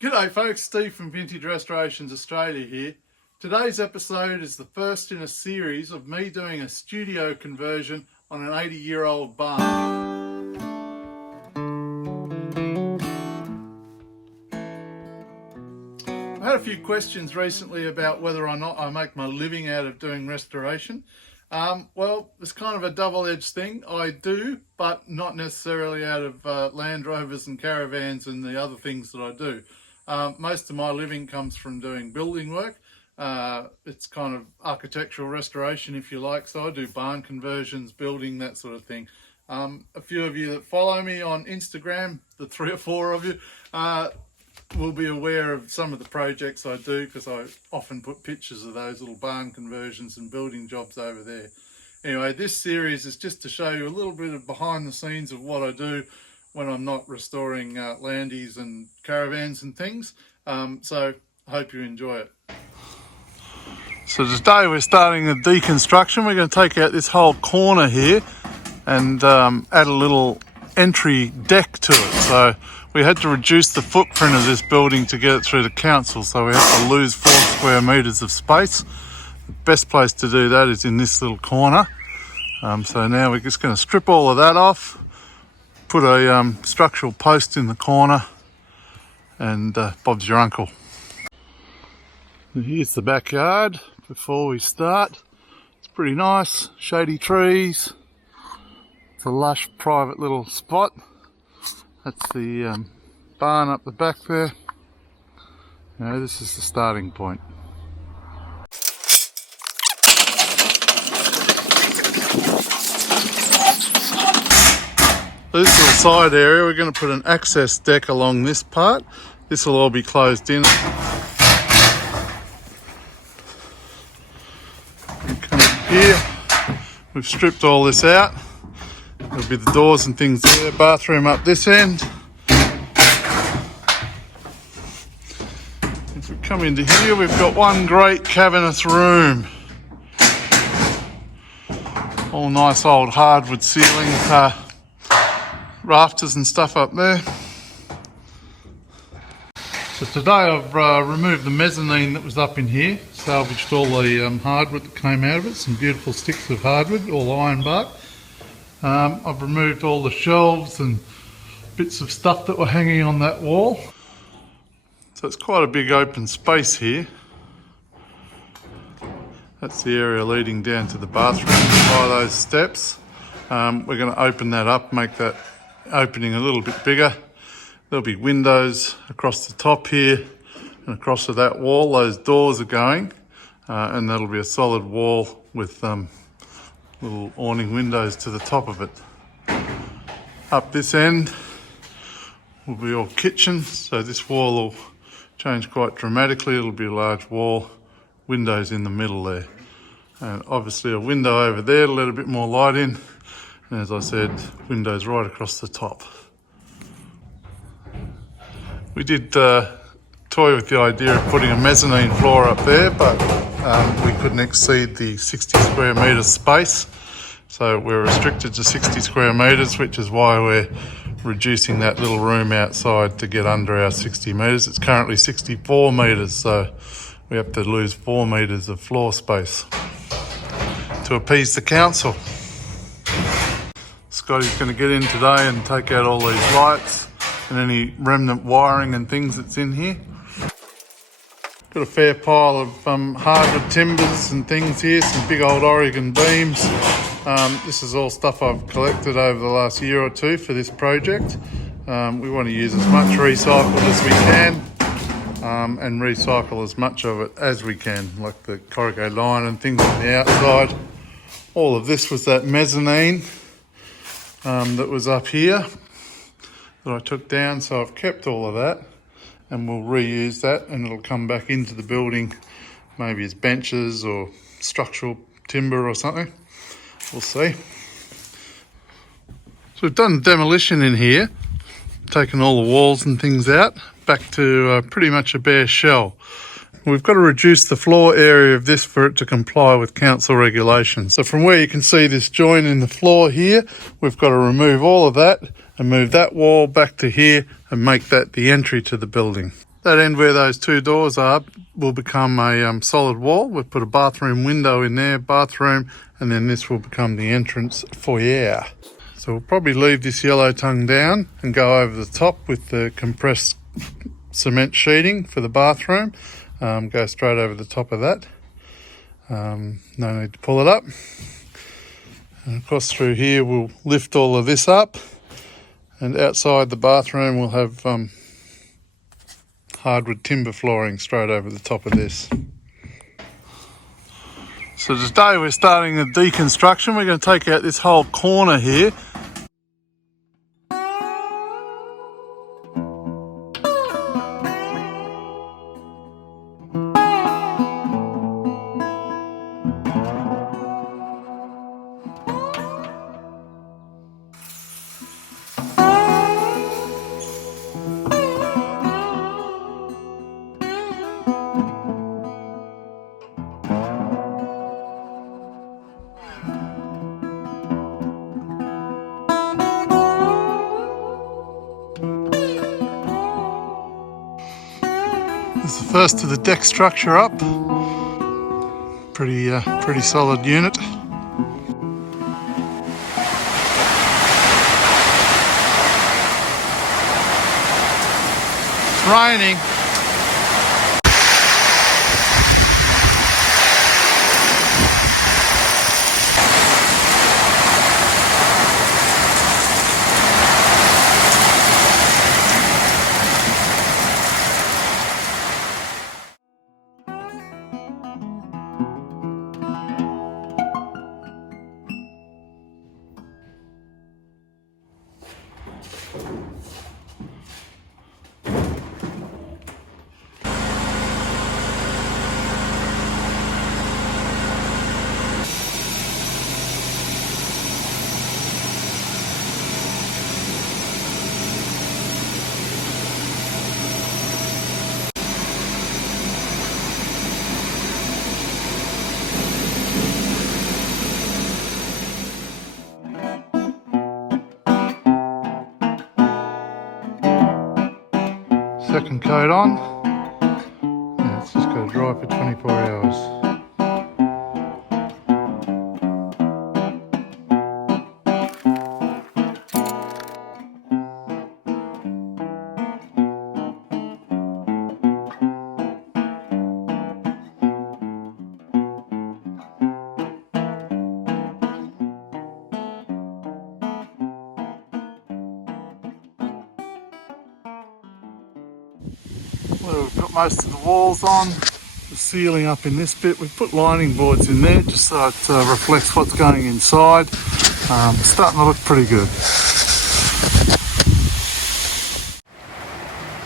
G'day folks, Steve from Vintage Restorations Australia here. Today's episode is the first in a series of me doing a studio conversion on an 80-year-old barn. I had a few questions recently about whether or not I make my living out of doing restoration. Well, it's kind of a double-edged thing. I do, but not necessarily out of Land Rovers and caravans and the other things that I do. Most of my living comes from doing building work. It's kind of architectural restoration, if you like. So I do barn conversions, building, that sort of thing. A few of you that follow me on Instagram, the 3 or 4 of you, will be aware of some of the projects I do, because I often put pictures of those little barn conversions and building jobs over there. Anyway, this series is just to show you a little bit of behind the scenes of what I do when I'm not restoring landies and caravans and things. So I hope you enjoy it. So today we're starting the deconstruction. We're going to take out this whole corner here and add a little entry deck to it. So we had to reduce the footprint of this building to get it through the council, so we had to lose 4 square metres of space. The best place to do that is in this little corner. So now we're just going to strip all of that off, put a structural post in the corner, and Bob's your uncle. And here's the backyard before we start. It's pretty nice, shady trees. It's a lush private little spot. That's the barn up the back there. This is the starting point. This little side area, we're going to put an access deck along this part. This will all be closed in. Come in here, we've stripped all this out. There'll be the doors and things there, bathroom up this end. If we come into here, we've got one great cavernous room. All nice old hardwood ceiling, rafters and stuff up there. So today I've removed the mezzanine that was up in here, salvaged all the hardwood that came out of it, some beautiful sticks of hardwood, all iron bark. I've removed all the shelves and bits of stuff that were hanging on that wall. So it's quite a big open space here. That's the area leading down to the bathroom by those steps. We're going to open that up, make that opening a little bit bigger. There'll be windows across the top here and across to that wall. Those doors are going, and that'll be a solid wall with little awning windows to the top of it. Up this end will be all kitchen, so this wall will change quite dramatically. It'll be a large wall, windows in the middle there, and obviously a window over there to let a bit more light in, and as I said, windows right across the top. We did toy with the idea of putting a mezzanine floor up there, but we couldn't exceed the 60 square metre space, so we're restricted to 60 square metres, which is why we're reducing that little room outside to get under our 60 metres. It's currently 64 metres, so we have to lose 4 metres of floor space to appease the council. Scotty's going to get in today and take out all these lights and any remnant wiring and things that's in here. Got a fair pile of hardwood timbers and things here, some big old Oregon beams. This is all stuff I've collected over the last year or two for this project. We want to use as much recycled as we can, and recycle as much of it as we can, like the corrugated iron and things on the outside. All of this was that mezzanine that was up here that I took down, so I've kept all of that, and we'll reuse that, and it'll come back into the building, maybe as benches or structural timber or something. We'll see. So we've done demolition in here, taken all the walls and things out, back to pretty much a bare shell. We've got to reduce the floor area of this for it to comply with council regulations. So from where you can see this join in the floor here, we've got to remove all of that and move that wall back to here and make that the entry to the building. That end where those two doors are will become a solid wall. We'll put a bathroom window in there, bathroom, and then this will become the entrance foyer. So we'll probably leave this yellow tongue down and go over the top with the compressed cement sheeting for the bathroom. Go straight over the top of that. No need to pull it up. And of course through here we'll lift all of this up, and outside the bathroom we'll have hardwood timber flooring straight over the top of this. So today we're starting the deconstruction. We're going to take out this whole corner here. This is the first of the deck structure up. Pretty solid unit. It's raining. Second coat on. Yeah, it's just got to dry for 24 hours. Well, we've got most of the walls on, the ceiling up in this bit. We've put lining boards in there just so it reflects what's going inside. It's starting to look pretty good.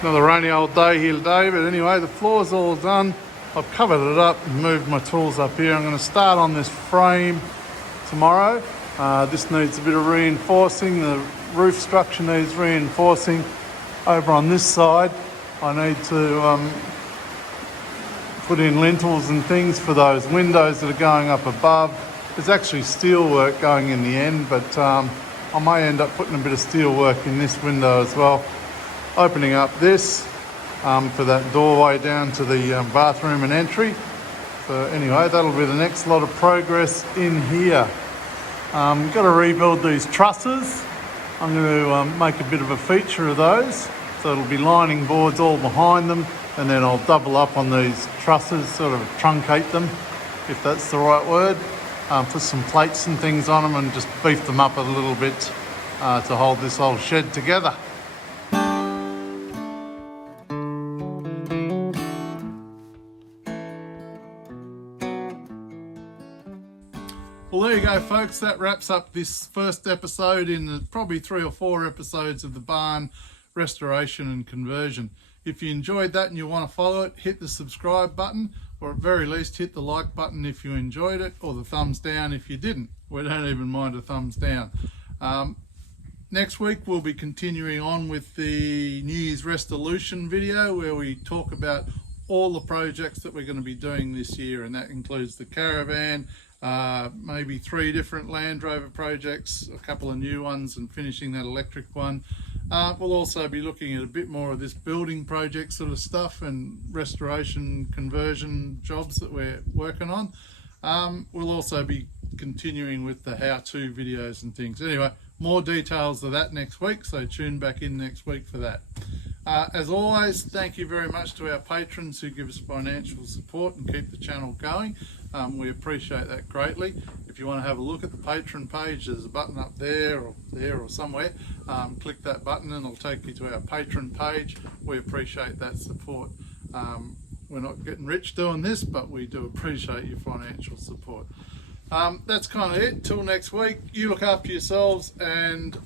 Another rainy old day here today, but anyway, the floor's all done. I've covered it up and moved my tools up here. I'm going to start on this frame tomorrow. This needs a bit of reinforcing. The roof structure needs reinforcing. Over on this side, I need to put in lintels and things for those windows that are going up above. There's actually steel work going in the end, but I may end up putting a bit of steel work in this window as well. Opening up this for that doorway down to the bathroom and entry. So anyway, that'll be the next lot of progress in here. We've got to rebuild these trusses. I'm going to make a bit of a feature of those. So it'll be lining boards all behind them, and then I'll double up on these trusses, sort of truncate them, if that's the right word. Put some plates and things on them and just beef them up a little bit to hold this old shed together. Well, there you go, folks. That wraps up this first episode in the probably 3 or 4 episodes of the barn restoration and conversion. If you enjoyed that and you want to follow it, hit the subscribe button, or at very least hit the like button if you enjoyed it, or the thumbs down if you didn't. We don't even mind a thumbs down. Next week we'll be continuing on with the New Year's resolution video, where we talk about all the projects that we're going to be doing this year, and that includes the caravan, maybe 3 different Land Rover projects, a couple of new ones, and finishing that electric one. We'll also be looking at a bit more of this building project sort of stuff and restoration conversion jobs that we're working on. We'll also be continuing with the how-to videos and things. Anyway, more details of that next week, so tune back in next week for that. As always, thank you very much to our patrons who give us financial support and keep the channel going. We appreciate that greatly. If you want to have a look at the patron page, there's a button up there or somewhere. Click that button and it'll take you to our patron page. We appreciate that support. We're not getting rich doing this, but we do appreciate your financial support. That's kind of it. Till next week, you look after yourselves and